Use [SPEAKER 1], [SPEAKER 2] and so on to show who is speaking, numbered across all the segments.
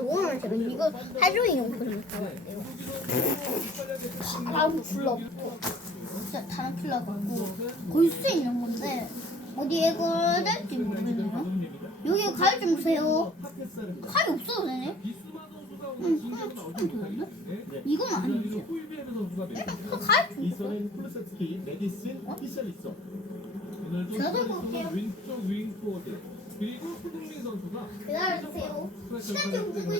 [SPEAKER 1] 이거는 제가 이거 하루 용품을 사왔대요. 바람 불러고 진짜 다른 필요가 없고 걸수 있는 건데 어디에 걸어야 될지 모르겠네요. 여기 가위 좀 주세요. 칼이 없어도 되네. 응, 그냥 치면 되는데? 이건 아니지. 그 가위 좀 주세요.
[SPEAKER 2] 오늘도
[SPEAKER 1] 제가 들고 올게요.
[SPEAKER 2] 왼쪽 윙 포워드 그리고 손흥민 선수가
[SPEAKER 1] 기다려주세요. 시간 좀 여기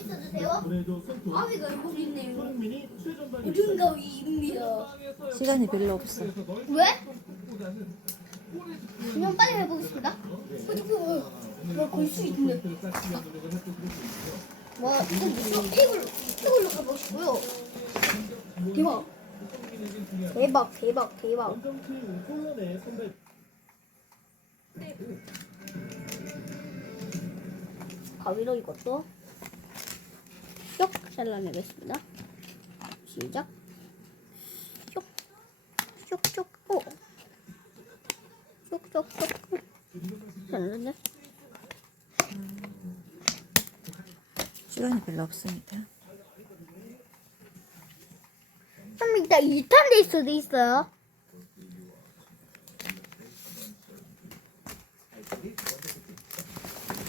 [SPEAKER 1] 있네요.
[SPEAKER 2] 손흥민이 최전방에
[SPEAKER 1] 어딘가 위입니다.
[SPEAKER 3] 시간이 별로 없어.
[SPEAKER 1] 왜? 그냥 빨리 해보겠습니다. 어. 나걸수 있네. 와, 이거 무슨 테이블, 테이블로 가보시고요. 대박. 대박, 대박, 대박. 가위로 이것도 쭉 잘라내겠습니다. 시작. 쭉, 쭉쭉, 오. 쭉쭉쭉. 잘랐네.
[SPEAKER 3] 시간이 별로 없습니다.
[SPEAKER 1] 좀 이따 2탄 될 수도 있어요.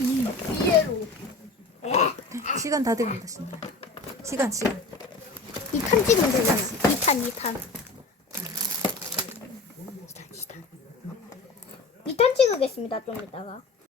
[SPEAKER 1] 이, 이대로.
[SPEAKER 3] 시간 다 됩니다, 진짜. 시간, 시간.
[SPEAKER 1] 2탄 찍으면 되잖아. 2탄, 2탄. 2탄 찍으겠습니다, 좀 이따가.